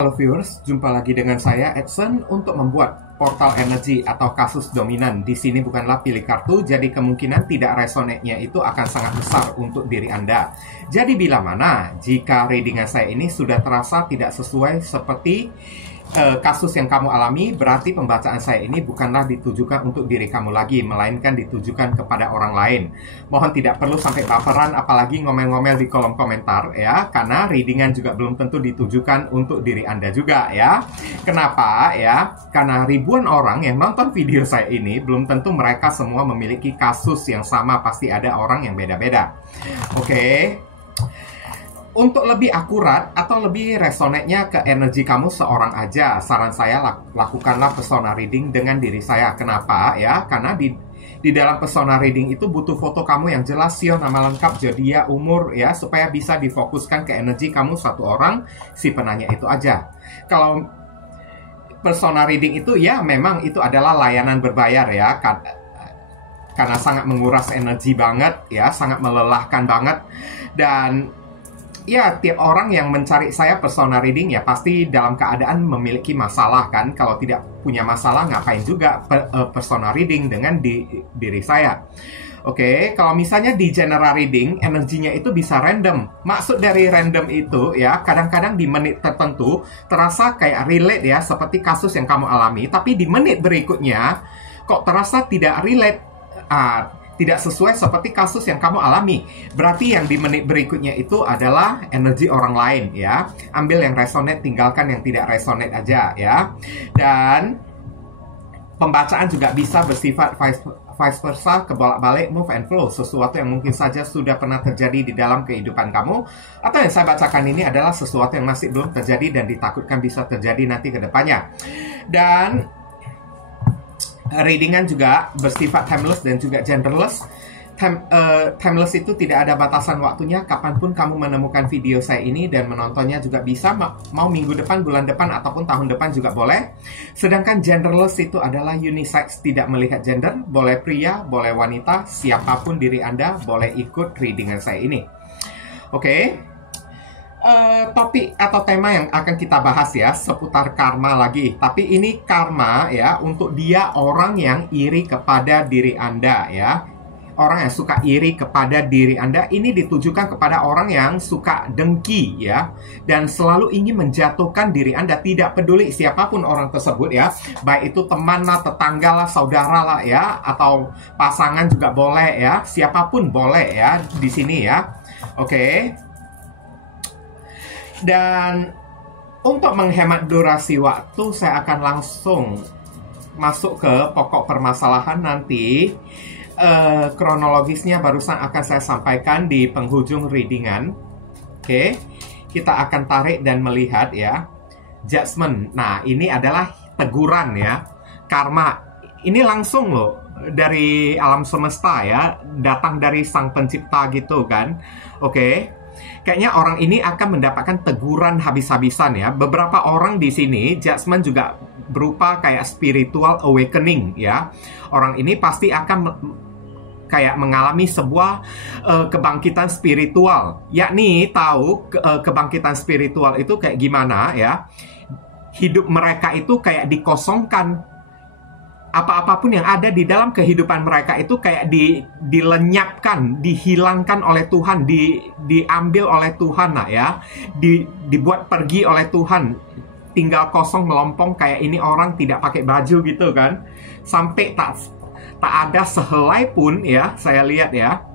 Halo viewers, jumpa lagi dengan saya Edson untuk membuat portal energi atau kasus dominan. Di sini bukanlah pilih kartu, jadi kemungkinan tidak resonate-nya itu akan sangat besar untuk diri Anda. Jadi bila mana jika readingan saya ini sudah terasa tidak sesuai seperti kasus yang kamu alami, berarti pembacaan saya ini bukanlah ditujukan untuk diri kamu lagi, melainkan ditujukan kepada orang lain. Mohon tidak perlu sampai baperan, apalagi ngomel-ngomel di kolom komentar ya, karena readingan juga belum tentu ditujukan untuk diri Anda juga ya. Kenapa ya? Karena ribuan orang yang nonton video saya ini, belum tentu mereka semua memiliki kasus yang sama, pasti ada orang yang beda-beda. Oke. Untuk lebih akurat atau lebih resonate-nya ke energi kamu seorang aja, saran saya lakukanlah persona reading dengan diri saya. Kenapa ya? Karena di dalam persona reading itu butuh foto kamu yang jelas, sio, nama lengkap, zodiak, umur ya, supaya bisa difokuskan ke energi kamu satu orang si penanya itu aja. Kalau persona reading itu ya memang itu adalah layanan berbayar ya, karena sangat menguras energi banget ya, sangat melelahkan banget. Dan ya, tiap orang yang mencari saya persona reading ya pasti dalam keadaan memiliki masalah kan. Kalau tidak punya masalah, ngapain juga persona reading dengan diri saya. Oke, kalau misalnya di general reading, energinya itu bisa random. Maksud dari random itu ya, kadang-kadang di menit tertentu terasa kayak relate ya, seperti kasus yang kamu alami. Tapi di menit berikutnya, kok terasa tidak relate. Tidak sesuai seperti kasus yang kamu alami. Berarti yang di menit berikutnya itu adalah energi orang lain ya. Ambil yang resonate, tinggalkan yang tidak resonate aja ya. Dan pembacaan juga bisa bersifat vice versa, kebolak-balik, move and flow. Sesuatu yang mungkin saja sudah pernah terjadi di dalam kehidupan kamu, atau yang saya bacakan ini adalah sesuatu yang masih belum terjadi dan ditakutkan bisa terjadi nanti ke depannya. Dan readingan juga bersifat timeless dan juga genderless. Timeless itu tidak ada batasan waktunya, kapanpun kamu menemukan video saya ini dan menontonnya juga bisa, mau minggu depan, bulan depan, ataupun tahun depan juga boleh. Sedangkan genderless itu adalah unisex, tidak melihat gender, boleh pria, boleh wanita, siapapun diri Anda boleh ikut readingan saya ini. Oke. Topik atau tema yang akan kita bahas ya seputar karma lagi. Tapi ini karma ya untuk dia orang yang iri kepada diri Anda ya. Orang yang suka iri kepada diri Anda ini ditujukan kepada orang yang suka dengki ya, dan selalu ingin menjatuhkan diri Anda, tidak peduli siapapun orang tersebut ya. Baik itu teman lah, tetangga lah, saudara lah ya, atau pasangan juga boleh ya. Siapapun boleh ya di sini ya. Oke. Dan untuk menghemat durasi waktu, saya akan langsung masuk ke pokok permasalahan nanti. Kronologisnya barusan akan saya sampaikan di penghujung readingan. Oke, kita akan tarik dan melihat ya. Judgment. Nah, ini adalah teguran ya. Karma. Ini langsung loh dari alam semesta ya. Datang dari sang pencipta gitu kan. Oke. Kayaknya orang ini akan mendapatkan teguran habis-habisan ya. Beberapa orang di sini, judgment juga berupa kayak spiritual awakening ya. Orang ini pasti akan kayak mengalami sebuah kebangkitan spiritual. Yakni tahu kebangkitan spiritual itu kayak gimana ya. Hidup mereka itu kayak dikosongkan. Apa-apapun yang ada di dalam kehidupan mereka itu kayak dilenyapkan, dihilangkan oleh Tuhan, diambil oleh Tuhan lah ya, dibuat pergi oleh Tuhan, tinggal kosong melompong kayak ini orang tidak pakai baju gitu kan, sampai tak ada sehelai pun ya, saya lihat ya.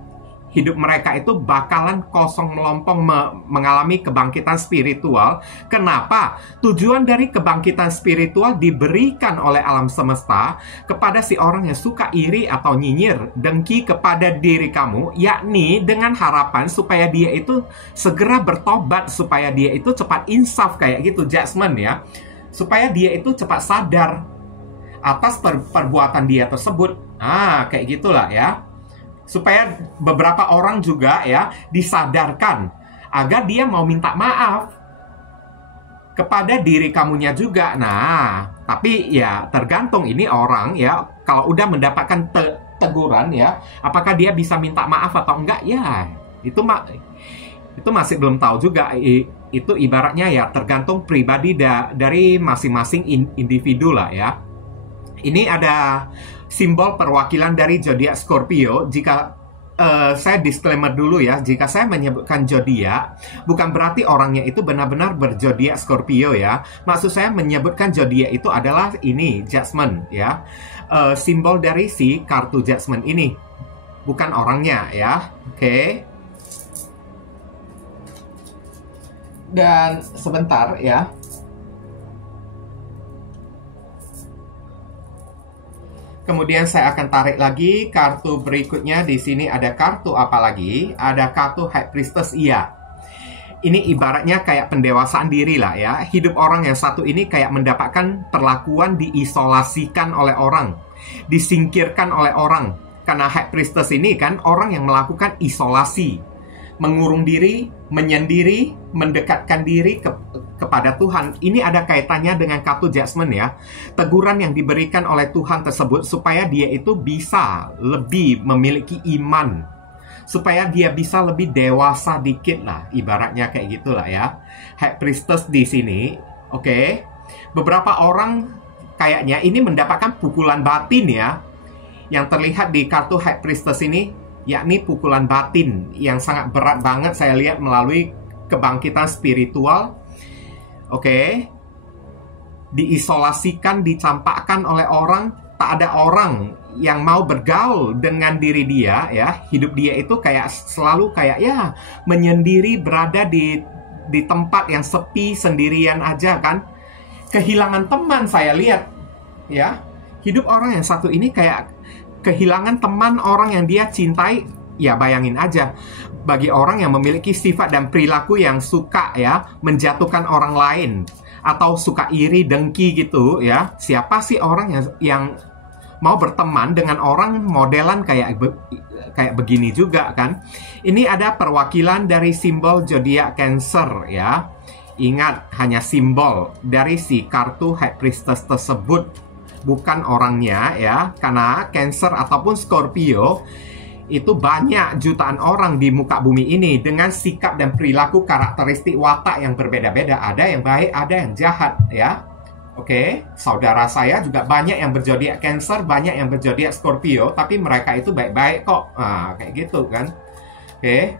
Hidup mereka itu bakalan kosong melompong, mengalami kebangkitan spiritual. Kenapa? Tujuan dari kebangkitan spiritual diberikan oleh alam semesta kepada si orang yang suka iri atau nyinyir, dengki kepada diri kamu, yakni dengan harapan supaya dia itu segera bertobat, supaya dia itu cepat insaf kayak gitu, judgment ya. Supaya dia itu cepat sadar atas perbuatan dia tersebut. Kayak gitulah ya. Supaya beberapa orang juga ya disadarkan agar dia mau minta maaf kepada diri kamunya juga. Nah, tapi ya tergantung ini orang ya, kalau udah mendapatkan teguran ya, apakah dia bisa minta maaf atau enggak ya, itu masih belum tahu juga. Itu ibaratnya ya tergantung pribadi dari masing-masing individu lah ya. Ini ada simbol perwakilan dari zodiak Scorpio. Jika saya disclaimer dulu ya, jika saya menyebutkan zodiak, bukan berarti orangnya itu benar-benar berzodiak Scorpio ya. Maksud saya menyebutkan zodiak itu adalah ini, Judgment ya. Simbol dari si kartu Judgment ini, bukan orangnya ya. Oke. Dan sebentar ya. Kemudian saya akan tarik lagi kartu berikutnya. Di sini ada kartu apa lagi? Ada kartu High Priestess, iya. Ini ibaratnya kayak pendewasaan diri lah ya. Hidup orang yang satu ini kayak mendapatkan perlakuan diisolasikan oleh orang, disingkirkan oleh orang. Karena High Priestess ini kan orang yang melakukan isolasi, mengurung diri, menyendiri, mendekatkan diri kepada Tuhan. Ini ada kaitannya dengan kartu Judgment ya. Teguran yang diberikan oleh Tuhan tersebut supaya dia itu bisa lebih memiliki iman, supaya dia bisa lebih dewasa dikit lah, ibaratnya kayak gitulah ya. High Priestess di sini, oke. Beberapa orang kayaknya ini mendapatkan pukulan batin ya. Yang terlihat di kartu High Priestess ini, yakni pukulan batin yang sangat berat banget saya lihat melalui kebangkitan spiritual. Oke. Diisolasikan, dicampakkan oleh orang, tak ada orang yang mau bergaul dengan diri dia ya. Hidup dia itu kayak selalu kayak ya menyendiri, berada di tempat yang sepi, sendirian aja kan. Kehilangan teman saya lihat ya. Hidup orang yang satu ini kayak kehilangan teman, orang yang dia cintai. Ya bayangin aja, bagi orang yang memiliki sifat dan perilaku yang suka ya menjatuhkan orang lain atau suka iri, dengki gitu ya. Siapa sih orang yang mau berteman dengan orang modelan kayak begini juga kan? Ini ada perwakilan dari simbol zodiak Cancer ya. Ingat, hanya simbol dari si kartu High Priestess tersebut, bukan orangnya ya. Karena Cancer ataupun Scorpio itu banyak jutaan orang di muka bumi ini dengan sikap dan perilaku karakteristik watak yang berbeda-beda. Ada yang baik, ada yang jahat ya. Oke, saudara saya juga banyak yang berzodiak Cancer, banyak yang berzodiak Scorpio, tapi mereka itu baik-baik kok. Nah, kayak gitu kan. Oke.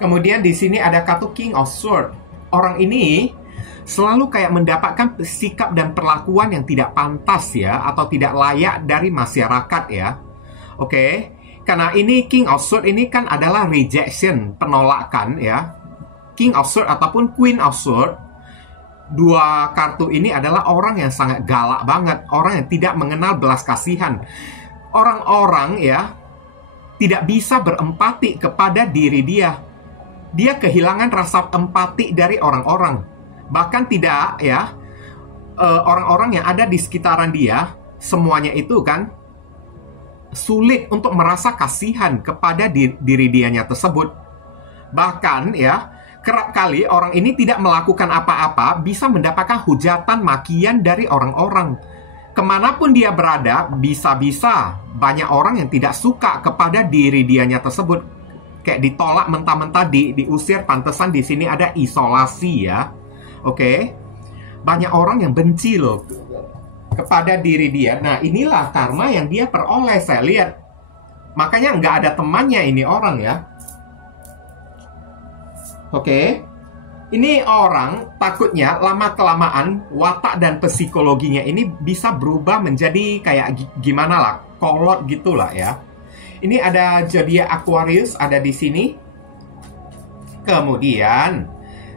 Kemudian di sini ada kartu King of Swords. Orang ini selalu kayak mendapatkan sikap dan perlakuan yang tidak pantas ya, atau tidak layak dari masyarakat ya. Oke. Karena ini King of Swords ini kan adalah rejection, penolakan ya. King of Swords ataupun Queen of Swords, dua kartu ini adalah orang yang sangat galak banget, orang yang tidak mengenal belas kasihan. Orang-orang ya tidak bisa berempati kepada diri dia. Dia kehilangan rasa empati dari orang-orang. Bahkan tidak ya, orang-orang yang ada di sekitaran dia, semuanya itu kan sulit untuk merasa kasihan kepada diri dianya tersebut. Bahkan ya, kerap kali orang ini tidak melakukan apa-apa bisa mendapatkan hujatan, makian dari orang-orang. Kemanapun dia berada, bisa-bisa banyak orang yang tidak suka kepada diri dianya tersebut. Kayak ditolak mentah-mentah, diusir. Pantesan di sini ada isolasi ya. Oke, banyak orang yang benci loh kepada diri dia. Nah, inilah karma yang dia peroleh, saya lihat. Makanya nggak ada temannya ini orang ya. Oke, ini orang takutnya lama-kelamaan watak dan psikologinya ini bisa berubah menjadi kayak gimana lah, kolot gitulah ya. Ini ada zodiak Aquarius ada di sini. Kemudian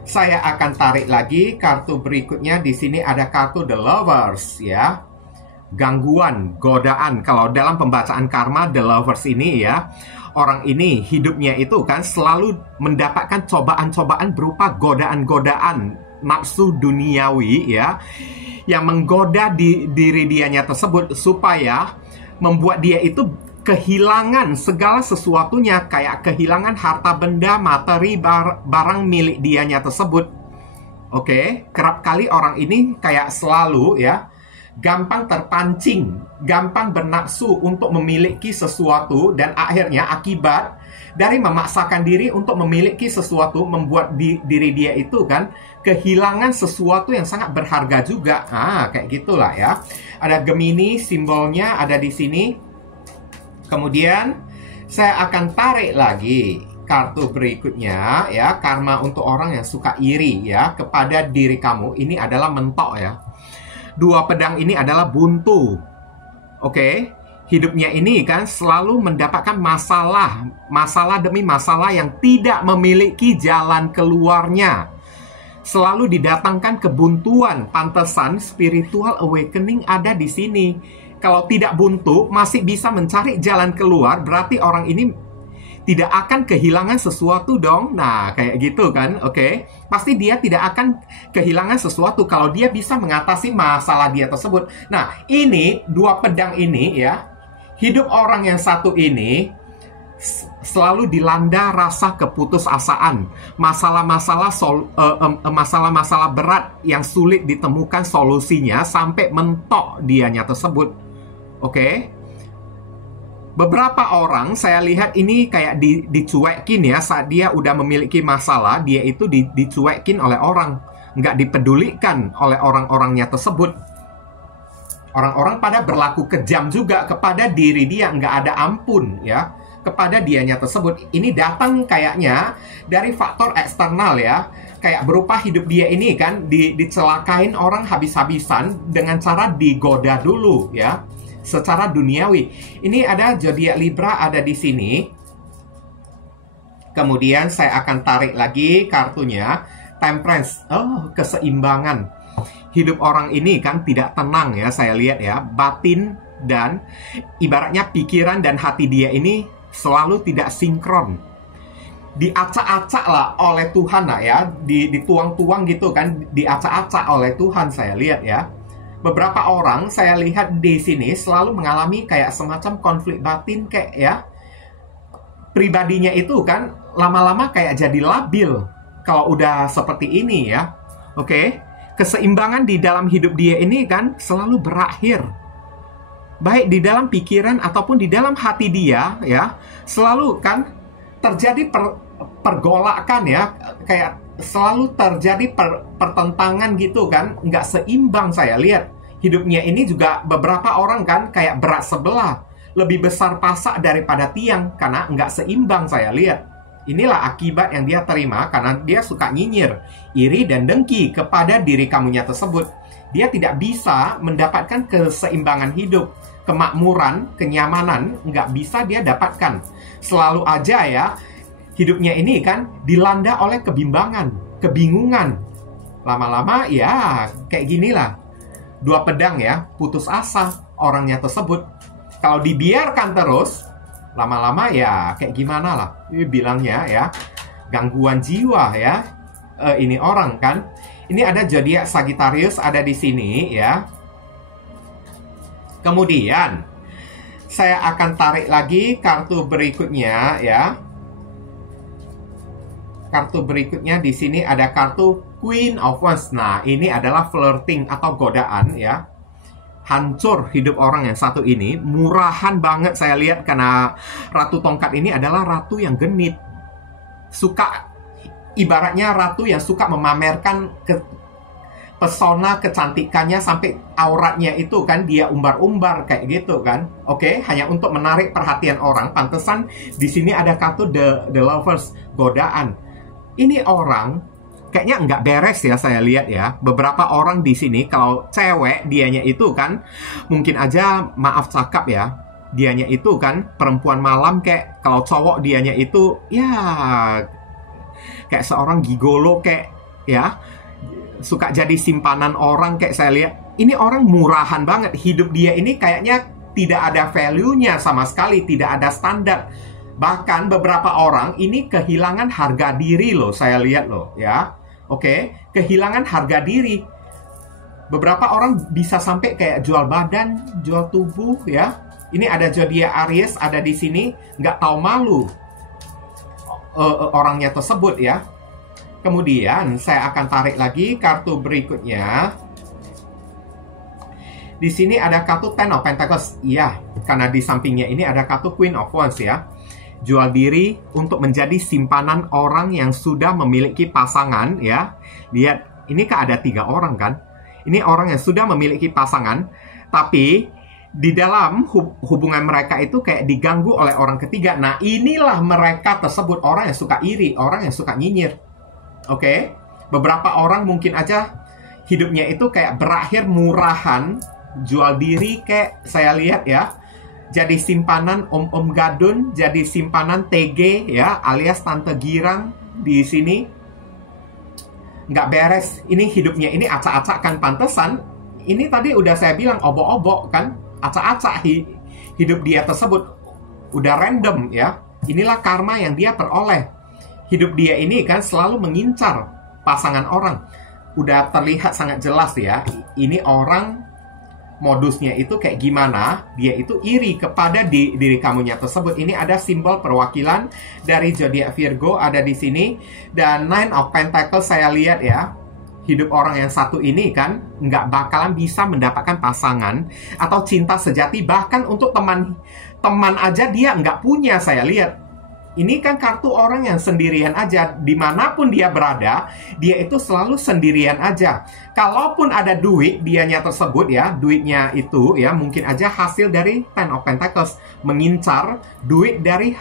saya akan tarik lagi kartu berikutnya. Di sini ada kartu The Lovers ya. Gangguan, godaan. Kalau dalam pembacaan karma The Lovers ini ya, orang ini hidupnya itu kan selalu mendapatkan cobaan-cobaan berupa godaan-godaan nafsu duniawi ya, yang menggoda diri dianya tersebut supaya membuat dia itu kehilangan segala sesuatunya, kayak kehilangan harta benda, materi, barang milik dianya tersebut. Oke, kerap kali orang ini kayak selalu ya gampang terpancing, gampang bernafsu untuk memiliki sesuatu, dan akhirnya akibat dari memaksakan diri untuk memiliki sesuatu membuat diri dia itu kan kehilangan sesuatu yang sangat berharga juga. Kayak gitulah ya. Ada Gemini, simbolnya ada di sini. Kemudian saya akan tarik lagi kartu berikutnya ya, karma untuk orang yang suka iri ya kepada diri kamu. Ini adalah mentok ya. Dua pedang ini adalah buntu. Oke. Hidupnya ini kan selalu mendapatkan masalah demi masalah yang tidak memiliki jalan keluarnya. Selalu didatangkan kebuntuan. Pantesan spiritual awakening ada di sini. Kalau tidak buntu, masih bisa mencari jalan keluar, berarti orang ini tidak akan kehilangan sesuatu dong. Nah, kayak gitu kan, oke? Pasti dia tidak akan kehilangan sesuatu kalau dia bisa mengatasi masalah dia tersebut. Nah, ini dua pedang ini ya, hidup orang yang satu ini selalu dilanda rasa keputusasaan, masalah-masalah berat yang sulit ditemukan solusinya sampai mentok dianya tersebut. Oke? Beberapa orang saya lihat ini kayak dicuekin ya, saat dia udah memiliki masalah, dia itu dicuekin oleh orang, nggak dipedulikan oleh orang-orangnya tersebut. Orang-orang pada berlaku kejam juga kepada diri dia, nggak ada ampun ya kepada dianya tersebut. Ini datang kayaknya dari faktor eksternal ya, kayak berupa hidup dia ini kan dicelakain orang habis-habisan dengan cara digoda dulu ya, secara duniawi. Ini ada zodiak Libra ada di sini. Kemudian saya akan tarik lagi kartunya, Temperance. Keseimbangan. Hidup orang ini kan tidak tenang ya, saya lihat ya. Batin dan ibaratnya pikiran dan hati dia ini selalu tidak sinkron. Diacak-acak lah oleh Tuhan lah ya, dituang-tuang gitu kan, diacak-acak oleh Tuhan saya lihat ya. Beberapa orang saya lihat di sini selalu mengalami kayak semacam konflik batin kayak ya. Pribadinya itu kan lama-lama kayak jadi labil kalau udah seperti ini ya. Oke. Keseimbangan di dalam hidup dia ini kan selalu berakhir. Baik di dalam pikiran ataupun di dalam hati dia ya, selalu kan terjadi pergolakan ya, kayak selalu terjadi pertentangan gitu kan, nggak seimbang saya lihat. Hidupnya ini juga beberapa orang kan kayak berat sebelah, lebih besar pasak daripada tiang karena nggak seimbang saya lihat. Inilah akibat yang dia terima karena dia suka nyinyir, iri dan dengki kepada diri kamunya tersebut. Dia tidak bisa mendapatkan keseimbangan hidup, kemakmuran, kenyamanan, nggak bisa dia dapatkan. Selalu aja ya, hidupnya ini kan dilanda oleh kebimbangan, kebingungan. Lama-lama ya kayak ginilah. Dua pedang ya, putus asa orangnya tersebut. Kalau dibiarkan terus, lama-lama ya kayak gimana lah. Ini bilangnya ya, gangguan jiwa ya. Ini orang kan. Ini ada zodiak Sagittarius ada di sini ya. Kemudian saya akan tarik lagi kartu berikutnya ya. Kartu berikutnya di sini ada kartu Queen of Wands. Nah, ini adalah flirting atau godaan ya. Hancur hidup orang yang satu ini. Murahan banget saya lihat karena Ratu Tongkat ini adalah ratu yang genit. Suka, ibaratnya ratu yang suka memamerkan pesona kecantikannya sampai auratnya itu kan dia umbar-umbar kayak gitu kan. Oke, hanya untuk menarik perhatian orang. Pantesan di sini ada kartu the Lovers, godaan. Ini orang kayaknya nggak beres ya saya lihat ya. Beberapa orang di sini kalau cewek dianya itu kan mungkin aja maaf cakap ya. Dianya itu kan perempuan malam, kayak kalau cowok dianya itu ya kayak seorang gigolo kayak ya. Suka jadi simpanan orang kayak saya lihat. Ini orang murahan banget. Hidup dia ini kayaknya tidak ada value-nya sama sekali, tidak ada standar. Bahkan beberapa orang ini kehilangan harga diri loh, saya lihat loh ya. Oke, kehilangan harga diri. Beberapa orang bisa sampai kayak jual badan, jual tubuh ya. Ini ada zodiak Aries ada di sini, nggak tahu malu orangnya tersebut ya. Kemudian saya akan tarik lagi kartu berikutnya. Di sini ada kartu Ten of Pentacles. Iya, karena di sampingnya ini ada kartu Queen of Wands ya. Jual diri untuk menjadi simpanan orang yang sudah memiliki pasangan ya. Lihat, ini kan ada 3 orang kan. Ini orang yang sudah memiliki pasangan, tapi di dalam hubungan mereka itu kayak diganggu oleh orang ketiga. Nah, inilah mereka tersebut, orang yang suka iri, orang yang suka nyinyir. Oke? Beberapa orang mungkin aja hidupnya itu kayak berakhir murahan, jual diri kayak saya lihat ya. Jadi simpanan om-om gadun, jadi simpanan TG ya, alias tante girang di sini. Nggak beres, ini hidupnya ini acak-acak kan, pantesan. Ini tadi udah saya bilang obok-obok kan, acak-acak hidup dia tersebut udah random ya. Inilah karma yang dia peroleh. Hidup dia ini kan selalu mengincar pasangan orang. Udah terlihat sangat jelas ya. Ini orang modusnya itu kayak gimana. Dia itu iri kepada diri kamunya tersebut. Ini ada simbol perwakilan dari zodiak Virgo ada di sini. Dan Nine of Pentacles saya lihat ya. Hidup orang yang satu ini kan nggak bakalan bisa mendapatkan pasangan atau cinta sejati. Bahkan untuk teman aja dia nggak punya, saya lihat. Ini kan kartu orang yang sendirian aja. Dimanapun dia berada, dia itu selalu sendirian aja. Kalaupun ada duit, dianya tersebut ya, duitnya itu ya mungkin aja hasil dari Ten of Pentacles. Mengincar duit dari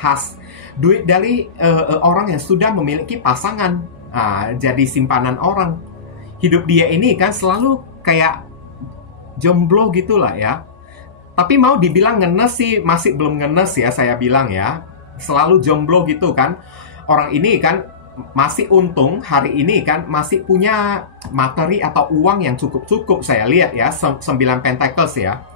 duit dari orang yang sudah memiliki pasangan. Jadi simpanan orang. Hidup dia ini kan selalu kayak jomblo gitulah ya. Tapi mau dibilang ngenes sih, masih belum ngenes ya saya bilang ya. Selalu jomblo gitu kan. Orang ini kan masih untung hari ini kan masih punya materi atau uang yang cukup-cukup saya lihat ya. 9 Pentacles ya.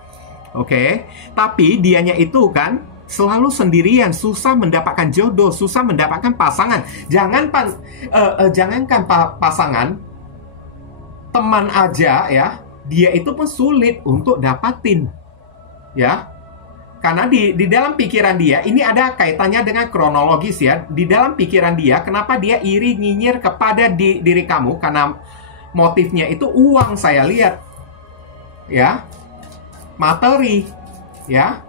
Oke. Tapi dianya itu kan selalu sendirian, susah mendapatkan jodoh, susah mendapatkan pasangan. Jangankan pasangan, teman aja ya, dia itu pun sulit untuk dapatin. Ya. Karena di dalam pikiran dia, ini ada kaitannya dengan kronologis ya. Di dalam pikiran dia, kenapa dia iri nyinyir kepada diri kamu? Karena motifnya itu uang, saya lihat. Ya. Materi. Ya.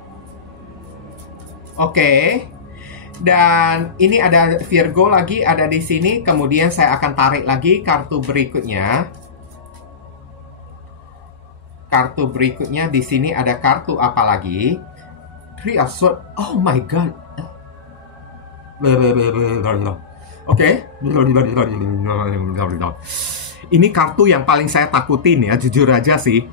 Oke. Dan ini ada Virgo lagi, ada di sini. Kemudian saya akan tarik lagi kartu berikutnya. Kartu berikutnya di sini ada kartu apa lagi? Three of Swords. Oh my god. Oke. Ini kartu yang paling saya takutin ya, jujur aja sih.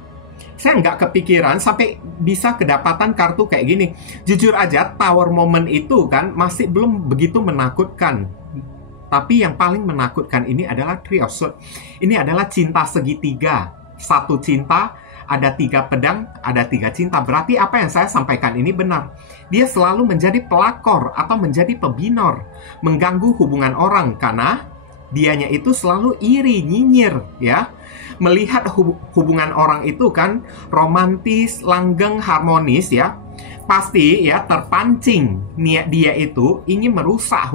Saya nggak kepikiran sampai bisa kedapatan kartu kayak gini. Jujur aja, Tower Moment itu kan masih belum begitu menakutkan. Tapi yang paling menakutkan ini adalah Three of Swords. Ini adalah cinta segitiga. Satu cinta, ada 3 pedang, ada 3 cinta. Berarti apa yang saya sampaikan ini benar. Dia selalu menjadi pelakor atau menjadi pebinor, mengganggu hubungan orang karena dianya itu selalu iri, nyinyir ya. Melihat hubungan orang itu kan romantis, langgeng, harmonis ya. Pasti ya terpancing niat dia itu ingin merusak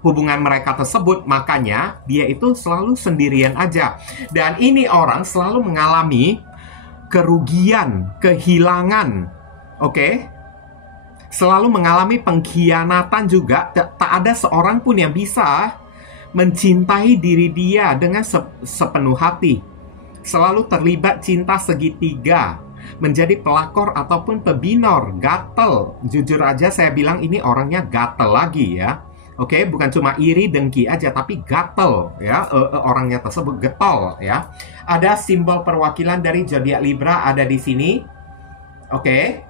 hubungan mereka tersebut. Makanya dia itu selalu sendirian aja. Dan ini orang selalu mengalami kerugian, kehilangan, oke? Selalu mengalami pengkhianatan juga. Tak ada seorang pun yang bisa mencintai diri dia dengan sepenuh hati. Selalu terlibat cinta segitiga, menjadi pelakor ataupun pebinor, gatel. Jujur aja saya bilang ini orangnya gatel lagi ya. Oke, bukan cuma iri, dengki aja, tapi gatel ya, orangnya tersebut getol ya. Ada simbol perwakilan dari zodiak Libra ada di sini. Oke.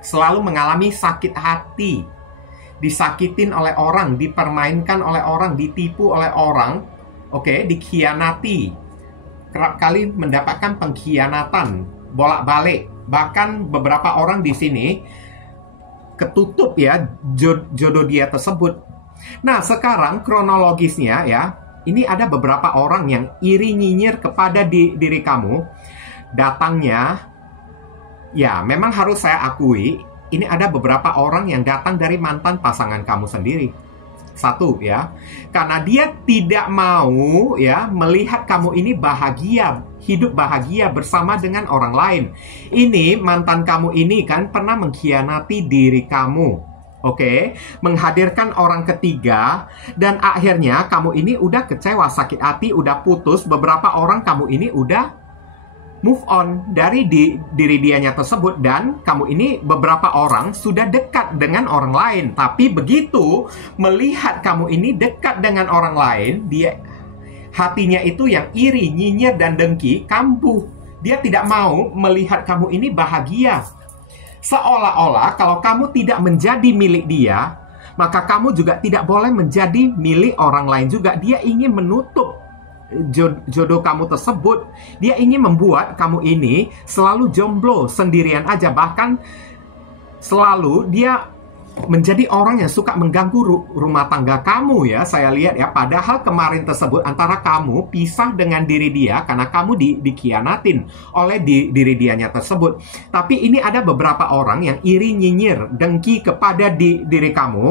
Selalu mengalami sakit hati. Disakitin oleh orang, dipermainkan oleh orang, ditipu oleh orang. Oke, dikhianati. Kerap kali mendapatkan pengkhianatan, bolak-balik. Bahkan beberapa orang di sini ketutup ya jodoh dia tersebut. Nah, sekarang kronologisnya ya, ini ada beberapa orang yang iri nyinyir kepada diri kamu. Datangnya, ya memang harus saya akui, ini ada beberapa orang yang datang dari mantan pasangan kamu sendiri. Satu ya, karena dia tidak mau ya melihat kamu ini bahagia, hidup bahagia bersama dengan orang lain. Ini mantan kamu ini kan pernah mengkhianati diri kamu. Oke, menghadirkan orang ketiga, dan akhirnya kamu ini udah kecewa, sakit hati, udah putus. Beberapa orang kamu ini udah move on dari diri dianya tersebut, dan kamu ini beberapa orang sudah dekat dengan orang lain. Tapi begitu melihat kamu ini dekat dengan orang lain, dia hatinya itu yang iri, nyinyir, dan dengki kambuh. Dia tidak mau melihat kamu ini bahagia. Seolah-olah kalau kamu tidak menjadi milik dia, maka kamu juga tidak boleh menjadi milik orang lain juga. Dia ingin menutup jodoh kamu tersebut. Dia ingin membuat kamu ini selalu jomblo, sendirian aja. Bahkan selalu dia menjadi orang yang suka mengganggu rumah tangga kamu ya. Saya lihat ya, padahal kemarin tersebut antara kamu pisah dengan diri dia karena kamu dikhianatin oleh diri dianya tersebut. Tapi ini ada beberapa orang yang iri, nyinyir, dengki kepada diri kamu.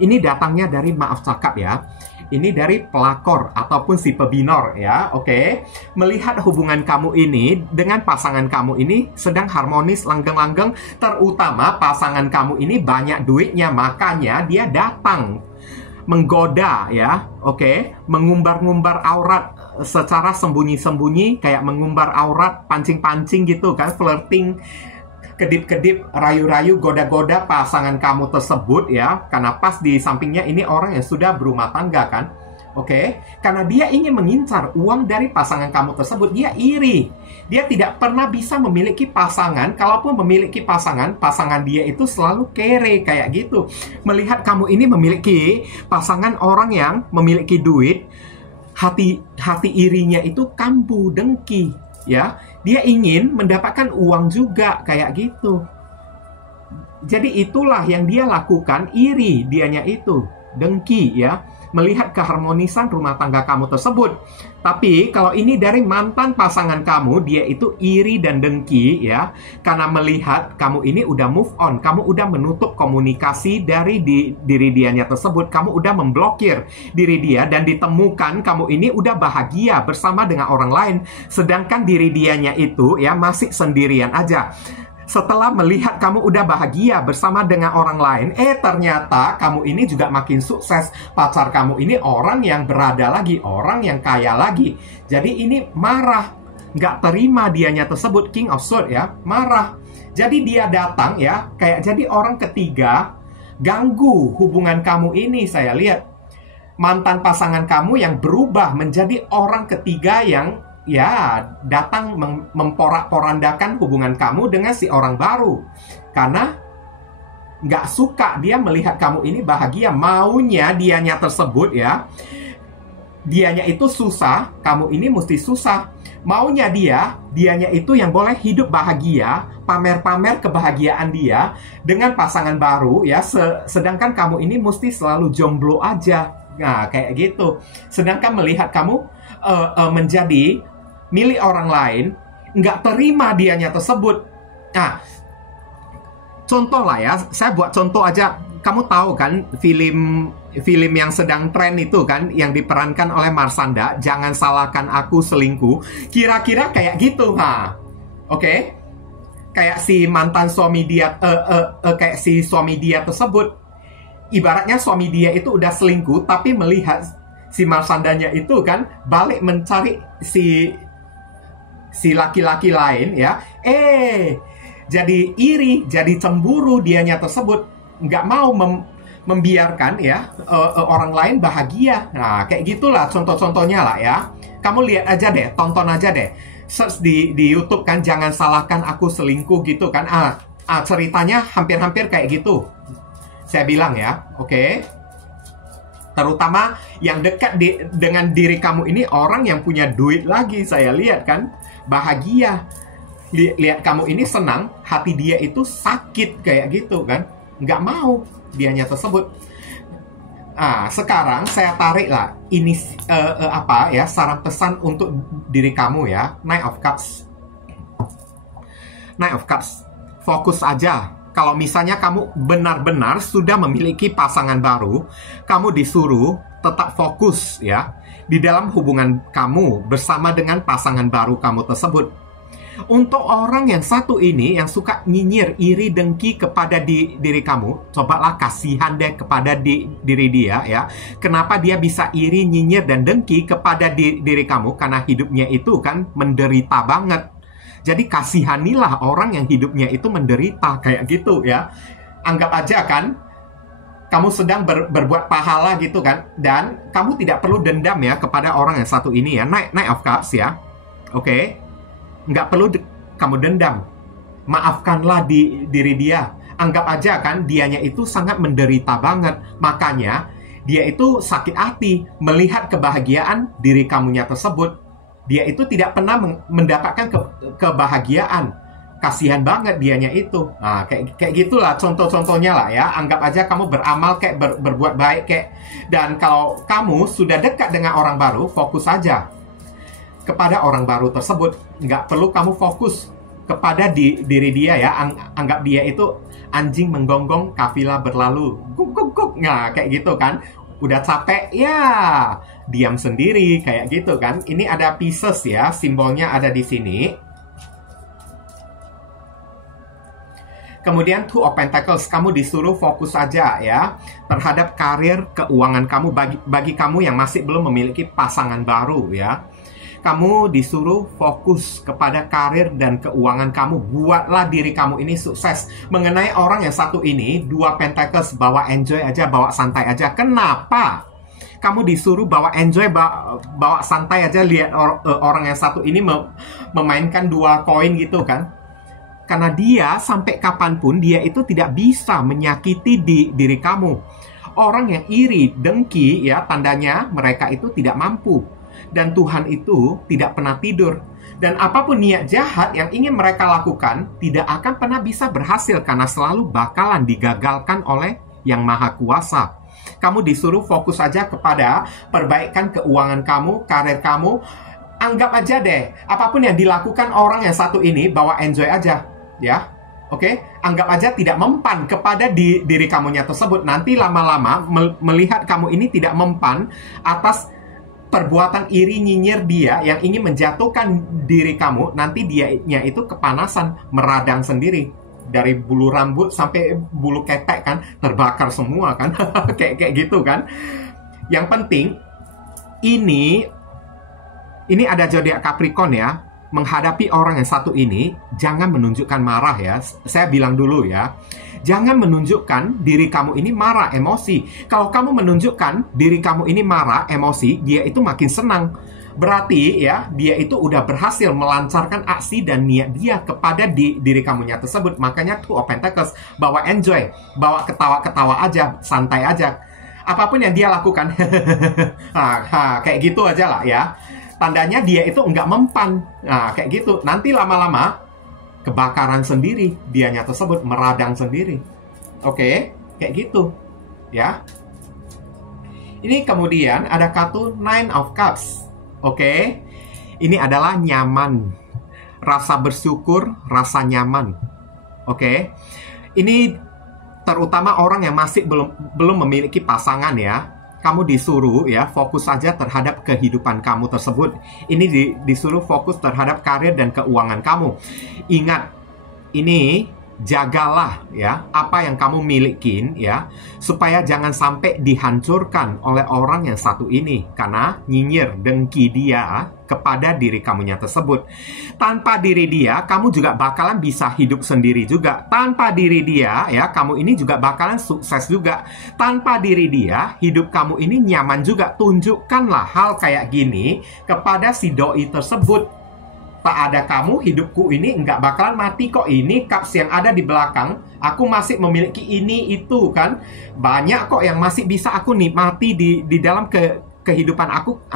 Ini datangnya dari, maaf cakap ya, ini dari pelakor ataupun si pebinor ya, oke. Melihat hubungan kamu ini dengan pasangan kamu ini sedang harmonis, langgeng-langgeng, terutama pasangan kamu ini banyak duitnya, makanya dia datang menggoda ya, oke, mengumbar-ngumbar aurat secara sembunyi-sembunyi, kayak mengumbar aurat, pancing-pancing gitu kan, flirting, kedip-kedip, rayu-rayu, goda-goda pasangan kamu tersebut ya. Karena pas di sampingnya ini orang yang sudah berumah tangga kan. Oke, karena dia ingin mengincar uang dari pasangan kamu tersebut. Dia iri. Dia tidak pernah bisa memiliki pasangan. Kalaupun memiliki pasangan, pasangan dia itu selalu kere kayak gitu. Melihat kamu ini memiliki pasangan orang yang memiliki duit, hati irinya itu kambuh, dengki ya. Dia ingin mendapatkan uang juga kayak gitu. Jadi itulah yang dia lakukan, iri dianya itu, dengki ya, melihat keharmonisan rumah tangga kamu tersebut. Tapi kalau ini dari mantan pasangan kamu, dia itu iri dan dengki ya, karena melihat kamu ini udah move on, kamu udah menutup komunikasi dari diri dianya tersebut, kamu udah memblokir diri dia, dan ditemukan kamu ini udah bahagia bersama dengan orang lain, sedangkan diri dianya itu ya masih sendirian aja. Setelah melihat kamu udah bahagia bersama dengan orang lain, ternyata kamu ini juga makin sukses. Pacar kamu ini orang yang berada lagi, orang yang kaya lagi. Jadi ini marah, nggak terima dianya tersebut, King of Swords ya, marah. Jadi dia datang ya, kayak jadi orang ketiga, ganggu hubungan kamu ini. Saya lihat mantan pasangan kamu yang berubah menjadi orang ketiga yang ya datang memporak-porandakan hubungan kamu dengan si orang baru. Karena nggak suka dia melihat kamu ini bahagia. Maunya dianya tersebut ya, dianya itu susah, kamu ini mesti susah. Maunya dianya itu yang boleh hidup bahagia, pamer-pamer kebahagiaan dia dengan pasangan baru ya, sedangkan kamu ini mesti selalu jomblo aja. Nah kayak gitu. Sedangkan melihat kamu menjadi milik orang lain, nggak terima dianya tersebut. Nah, contoh lah ya, saya buat contoh aja. Kamu tahu kan film yang sedang tren itu kan, yang diperankan oleh Marshanda, Jangan Salahkan Aku Selingkuh. Kira-kira kayak gitu, oke? Kayak si mantan suami dia, kayak si suami dia tersebut. Ibaratnya suami dia itu udah selingkuh, tapi melihat si Marshandanya itu kan balik mencari si laki-laki lain ya, jadi iri, jadi cemburu dianya tersebut, nggak mau membiarkan ya orang lain bahagia. Nah kayak gitulah contoh-contohnya lah ya. Kamu lihat aja deh, tonton aja deh, search di YouTube kan, Jangan Salahkan Aku Selingkuh gitu kan. Ceritanya hampir-hampir kayak gitu, saya bilang ya, oke. Terutama yang dekat dengan diri kamu ini orang yang punya duit lagi. Saya lihat kan bahagia, lihat kamu ini senang, hati dia itu sakit kayak gitu kan, nggak mau dianya tersebut. Sekarang saya tarik lah ini saran pesan untuk diri kamu ya. Knight of Cups, fokus aja Kalau misalnya kamu benar-benar sudah memiliki pasangan baru, kamu disuruh tetap fokus ya di dalam hubungan kamu bersama dengan pasangan baru kamu tersebut. Untuk orang yang satu ini yang suka nyinyir, iri, dengki kepada diri kamu, cobalah kasihan deh kepada diri dia ya. Kenapa dia bisa iri, nyinyir, dan dengki kepada diri kamu? Karena hidupnya itu kan menderita banget. Jadi kasihanilah orang yang hidupnya itu menderita kayak gitu ya. Anggap aja kan kamu sedang berbuat pahala gitu kan, dan kamu tidak perlu dendam ya kepada orang yang satu ini ya. Knight of Cups ya. Oke. Nggak perlu kamu dendam. Maafkanlah diri dia. Anggap aja kan dianya itu sangat menderita banget. Makanya dia itu sakit hati melihat kebahagiaan diri kamunya tersebut. Dia itu tidak pernah mendapatkan kebahagiaan. Kasihan banget dianya itu. Nah, kayak gitulah contoh-contohnya lah ya. Anggap aja kamu beramal kayak berbuat baik kayak. Dan kalau kamu sudah dekat dengan orang baru, fokus saja kepada orang baru tersebut. Nggak perlu kamu fokus kepada diri dia ya. Anggap dia itu anjing menggonggong, kafilah berlalu. Guk, guk, guk. Nah, kayak gitu kan. Udah capek, ya diam sendiri, kayak gitu kan. Ini ada pieces ya, simbolnya ada di sini. Kemudian Two of Pentacles, kamu disuruh fokus saja ya terhadap karir, keuangan kamu. Bagi kamu yang masih belum memiliki pasangan baru ya, kamu disuruh fokus kepada karir dan keuangan kamu. Buatlah diri kamu ini sukses. Mengenai orang yang satu ini, Dua Pentacles, bawa enjoy aja, bawa santai aja. Kenapa? Kamu disuruh bawa enjoy, bawa santai aja. Lihat orang yang satu ini memainkan dua koin gitu kan. Karena dia sampai kapanpun dia itu tidak bisa menyakiti diri kamu. Orang yang iri, dengki ya, tandanya mereka itu tidak mampu. Dan Tuhan itu tidak pernah tidur. Dan apapun niat jahat yang ingin mereka lakukan tidak akan pernah bisa berhasil karena selalu bakalan digagalkan oleh Yang Maha Kuasa. Kamu disuruh fokus saja kepada perbaikan keuangan kamu, karir kamu. Anggap aja deh, apapun yang dilakukan orang yang satu ini, bawa enjoy aja ya. Oke, anggap aja tidak mempan kepada diri kamunya tersebut. Nanti lama-lama melihat kamu ini tidak mempan atas perbuatan iri nyinyir dia yang ingin menjatuhkan diri kamu, nanti dianya itu kepanasan, meradang sendiri. Dari bulu rambut sampai bulu ketek kan, terbakar semua kan. kayak gitu kan. Yang penting, ini ada zodiak Capricorn ya. Menghadapi orang yang satu ini, jangan menunjukkan marah ya. Saya bilang dulu ya, jangan menunjukkan diri kamu ini marah, emosi. Kalau kamu menunjukkan diri kamu ini marah, emosi, dia itu makin senang. Berarti ya, dia itu udah berhasil melancarkan aksi dan niat dia kepada diri kamunya tersebut. Makanya Two of Pentacles, bawa enjoy, bawa ketawa-ketawa aja, santai aja. Apapun yang dia lakukan, kayak gitu aja lah ya. Tandanya dia itu nggak mempan. Nah, kayak gitu. Nanti lama-lama kebakaran sendiri. Dianya tersebut meradang sendiri. Oke, kayak gitu. Ya. Ini kemudian ada kartu Nine of Cups. Oke. Ini adalah nyaman. Rasa bersyukur, rasa nyaman. Oke. Ini terutama orang yang masih belum memiliki pasangan ya. Kamu disuruh ya fokus saja terhadap kehidupan kamu tersebut. Ini disuruh fokus terhadap karir dan keuangan kamu. Ingat, ini jagalah ya apa yang kamu milikin ya, supaya jangan sampai dihancurkan oleh orang yang satu ini karena nyinyir, dengki dia kepada diri kamunya tersebut. Tanpa diri dia, kamu juga bakalan bisa hidup sendiri juga. Tanpa diri dia ya, kamu ini juga bakalan sukses juga. Tanpa diri dia, hidup kamu ini nyaman juga. Tunjukkanlah hal kayak gini kepada si doi tersebut. Tak ada kamu, hidupku ini nggak bakalan mati kok. Ini cups yang ada di belakang, aku masih memiliki ini itu kan. Banyak kok yang masih bisa aku nikmati di dalam kehidupan aku.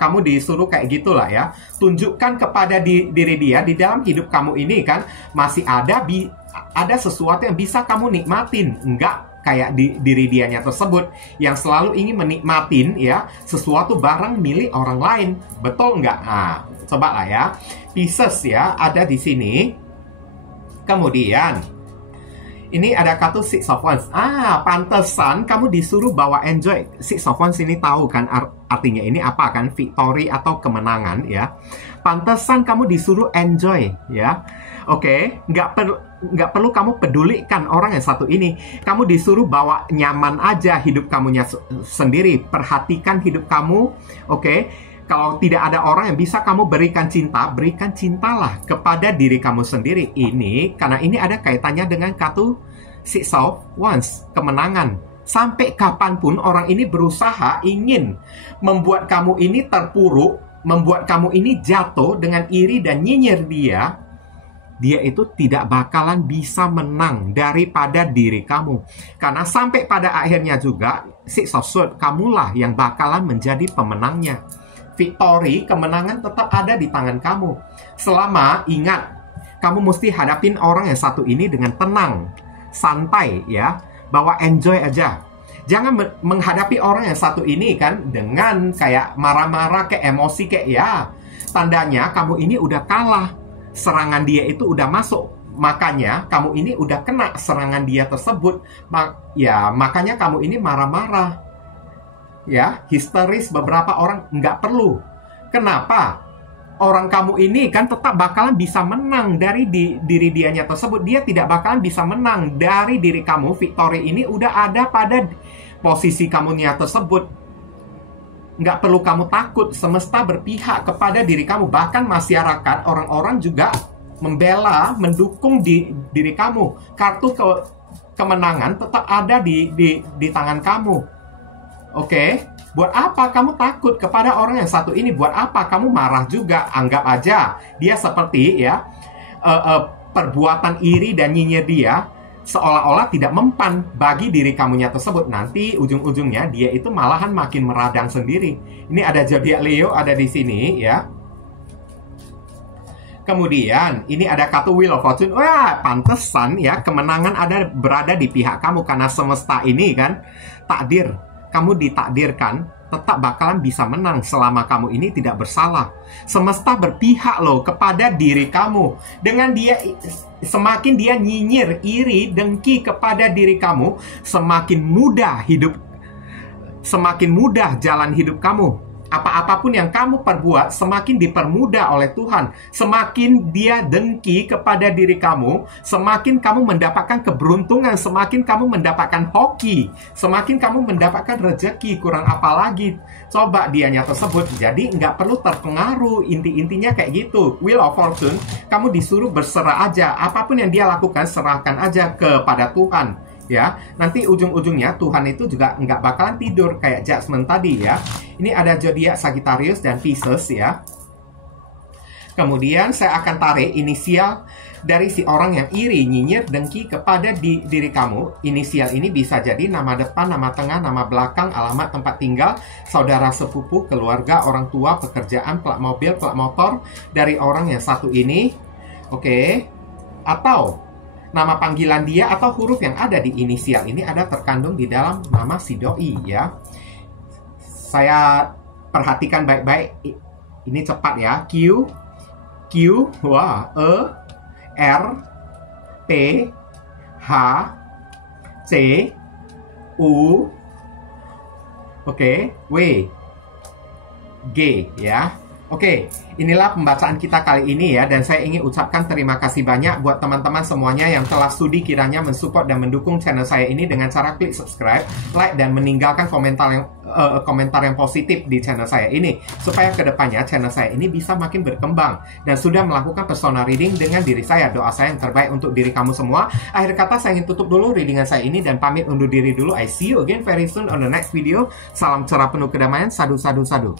Kamu disuruh kayak gitulah ya. Tunjukkan kepada diri dia di dalam hidup kamu ini kan masih ada sesuatu yang bisa kamu nikmatin. Enggak kayak diri dianya tersebut yang selalu ingin menikmatin ya sesuatu barang milik orang lain. Betul nggak? Coba lah ya. Pieces ya ada di sini. Kemudian Ini ada kata Six of Wands. Pantesan kamu disuruh bawa enjoy. Six of Wands ini tahu kan artinya ini apa kan? Victory atau kemenangan ya. Pantesan kamu disuruh enjoy ya. Oke, nggak perlu kamu pedulikan orang yang satu ini. Kamu disuruh bawa nyaman aja hidup kamunya sendiri. Perhatikan hidup kamu. Oke. Kalau tidak ada orang yang bisa kamu berikan cinta, berikan cintalah kepada diri kamu sendiri. Ini, karena ini ada kaitannya dengan kata Six of Wands, kemenangan. Sampai kapanpun orang ini berusaha ingin membuat kamu ini terpuruk, membuat kamu ini jatuh dengan iri dan nyinyir dia itu tidak bakalan bisa menang daripada diri kamu. Karena sampai pada akhirnya juga, Six of Swords, kamulah yang bakalan menjadi pemenangnya. Victory, kemenangan tetap ada di tangan kamu. Selama, ingat, kamu mesti hadapin orang yang satu ini dengan tenang, santai ya, bawa enjoy aja. Jangan menghadapi orang yang satu ini kan dengan kayak marah-marah, kayak emosi, kayak ya. Tandanya kamu ini udah kalah. Serangan dia itu udah masuk. Makanya kamu ini udah kena serangan dia tersebut. Makanya kamu ini marah-marah. Ya, histeris, beberapa orang nggak perlu. Kenapa? Orang kamu ini kan tetap bakalan bisa menang dari diri dianya tersebut. Dia tidak bakalan bisa menang dari diri kamu. Victory ini udah ada pada posisi kamunya tersebut. Nggak perlu kamu takut. Semesta berpihak kepada diri kamu. Bahkan masyarakat, orang-orang juga membela, mendukung diri kamu. Kartu kemenangan tetap ada di tangan kamu. Oke, buat apa kamu takut kepada orang yang satu ini? Buat apa kamu marah juga? Anggap aja dia seperti ya perbuatan iri dan nyinyir dia seolah-olah tidak mempan bagi diri kamunya tersebut. Nanti ujung-ujungnya dia itu malahan makin meradang sendiri. Ini ada zodiak Leo ada di sini ya. Kemudian ini ada kata Wheel of Fortune. Wah, pantesan ya kemenangan berada di pihak kamu karena semesta ini kan takdir. Kamu ditakdirkan tetap bakalan bisa menang selama kamu ini tidak bersalah. Semesta berpihak loh kepada diri kamu. Dengan semakin dia nyinyir, iri, dengki kepada diri kamu, semakin mudah jalan hidup kamu. Apa-apapun yang kamu perbuat semakin dipermudah oleh Tuhan. Semakin dia dengki kepada diri kamu, semakin kamu mendapatkan keberuntungan, semakin kamu mendapatkan hoki, semakin kamu mendapatkan rezeki, kurang apa lagi. Coba dianya tersebut. Jadi nggak perlu terpengaruh, intinya kayak gitu. Wheel of Fortune, kamu disuruh berserah aja. Apapun yang dia lakukan, serahkan aja kepada Tuhan. Ya, nanti ujung-ujungnya Tuhan itu juga nggak bakalan tidur kayak Judgment tadi ya. Ini ada zodiak Sagittarius dan Pisces ya. Kemudian saya akan tarik inisial dari si orang yang iri, nyinyir, dengki kepada diri kamu. Inisial ini bisa jadi nama depan, nama tengah, nama belakang, alamat tempat tinggal, saudara sepupu, keluarga, orang tua, pekerjaan, plat mobil, plat motor dari orang yang satu ini. Oke. Atau nama panggilan dia atau huruf yang ada di inisial ini ada terkandung di dalam nama si doi ya. Saya perhatikan baik-baik. Ini cepat ya. Q, wah, E, R, P, H, C, U, oke, W, G ya. Oke, inilah pembacaan kita kali ini ya, dan saya ingin ucapkan terima kasih banyak buat teman-teman semuanya yang telah sudi kiranya mensupport dan mendukung channel saya ini dengan cara klik subscribe, like, dan meninggalkan komentar yang positif di channel saya ini, supaya kedepannya channel saya ini bisa makin berkembang dan sudah melakukan personal reading dengan diri saya. Doa saya yang terbaik untuk diri kamu semua. Akhir kata saya ingin tutup dulu readingan saya ini dan pamit undur diri dulu. I see you again very soon on the next video. Salam cerah penuh kedamaian. Sadu, sadu, sadu.